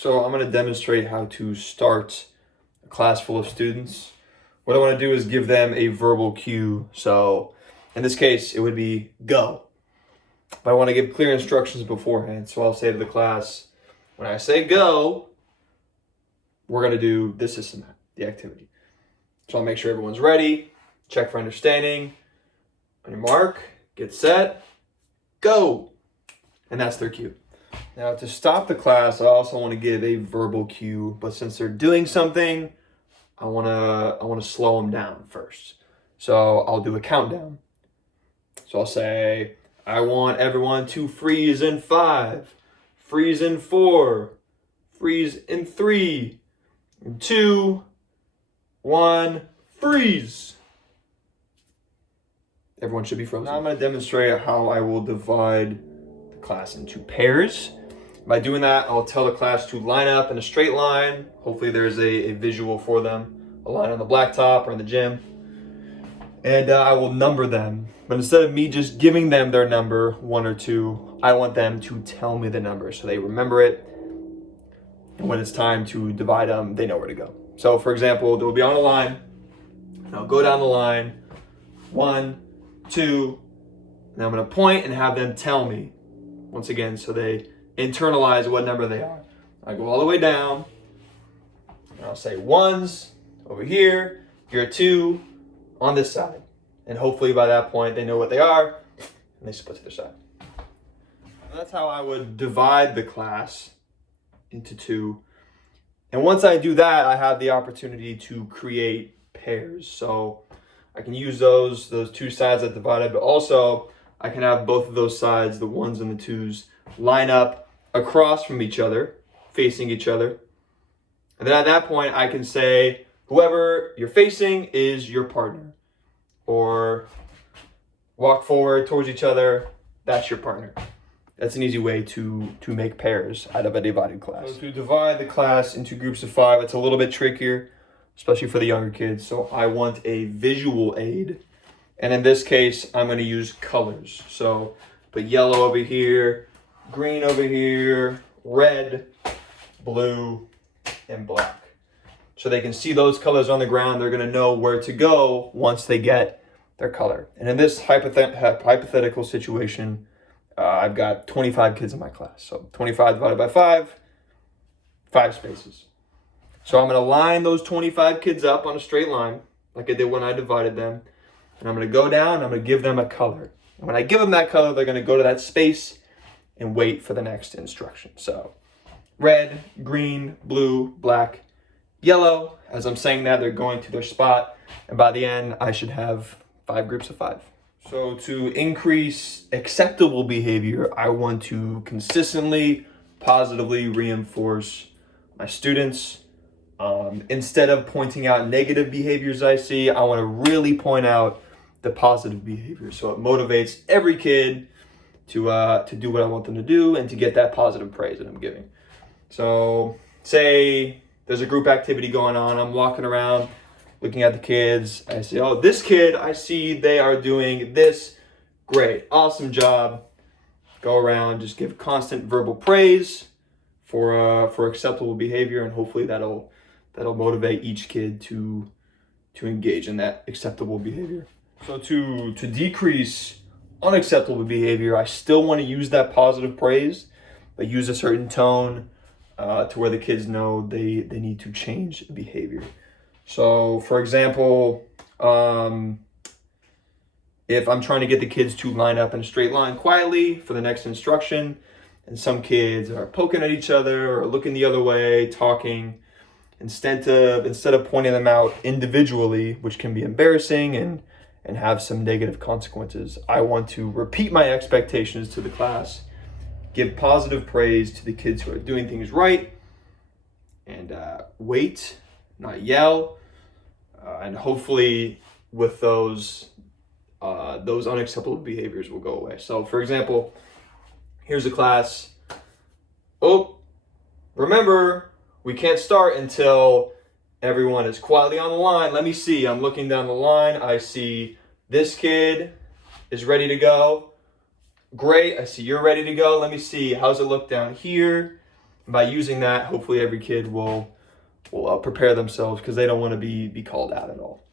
So I'm going to demonstrate how to start a class full of students. What I want to do is give them a verbal cue. So in this case, it would be go. But I want to give clear instructions beforehand. So I'll say to the class, when I say go, we're going to do this, and that, the activity. So I'll make sure everyone's ready, check for understanding. On your mark, get set, go. And that's their cue. Now to stop the class, I also want to give a verbal cue, but since they're doing something, I want to slow them down first. So I'll do a countdown. So I'll say, I want everyone to freeze in 5, freeze in 4, freeze in 3, 2, 1, freeze. Everyone should be frozen. Now I'm going to demonstrate how I will divide the class into pairs. By doing that, I'll tell the class to line up in a straight line. Hopefully there's a visual for them, a line on the blacktop or in the gym. And I will number them. But instead of me just giving them their number, 1 or 2, I want them to tell me the number so they remember it. And when it's time to divide them, they know where to go. So for example, they'll be on a line, and I'll go down the line, 1, 2, and I'm going to point and have them tell me, once again, so they internalize what number they are. I go all the way down, and I'll say 1s over here, you're 2 on this side. And hopefully by that point, they know what they are, and they split to their side. And that's how I would divide the class into 2. And once I do that, I have the opportunity to create pairs. So I can use those 2 sides that divided, but also I can have both of those sides, the 1s and the 2s, line up across from each other, facing each other. And then at that point, I can say, whoever you're facing is your partner. Or walk forward towards each other, that's your partner. That's an easy way to make pairs out of a divided class. So to divide the class into groups of 5, it's a little bit trickier, especially for the younger kids. So I want a visual aid. And in this case, I'm going to use colors. So put yellow over here, green over here, red, blue, and black. So they can see those colors on the ground. They're going to know where to go once they get their color. And in this hypothetical situation, I've got 25 kids in my class. So 25 divided by 5 spaces. So I'm going to line those 25 kids up on a straight line, like I did when I divided them. And I'm going to go down and I'm going to give them a color. And when I give them that color, they're going to go to that space and wait for the next instruction. So red, green, blue, black, yellow. As I'm saying that, they're going to their spot. And by the end, I should have 5 groups of 5. So to increase acceptable behavior, I want to consistently, positively reinforce my students. Instead of pointing out negative behaviors I see, I want to really point out the positive behavior. So it motivates every kid to do what I want them to do and to get that positive praise that I'm giving. So say there's a group activity going on, I'm walking around, looking at the kids, I say, oh, this kid, I see they are doing this. Great, awesome job. Go around, just give constant verbal praise for acceptable behavior, and hopefully that'll motivate each kid to engage in that acceptable behavior. So to decrease unacceptable behavior, I still want to use that positive praise, but use a certain tone to where the kids know they need to change behavior. So, for example, if I'm trying to get the kids to line up in a straight line quietly for the next instruction, and some kids are poking at each other or looking the other way, talking, instead of pointing them out individually, which can be embarrassing and have some negative consequences, I want to repeat my expectations to the class, give positive praise to the kids who are doing things right, and wait, not yell. And hopefully with those unacceptable behaviors will go away. So for example, here's a class. Oh, remember, we can't start until everyone is quietly on the line. Let me see, I'm looking down the line. I see this kid is ready to go. Great, I see you're ready to go. Let me see, how's it look down here? by using that, hopefully every kid will prepare themselves because they don't want to be called out at all.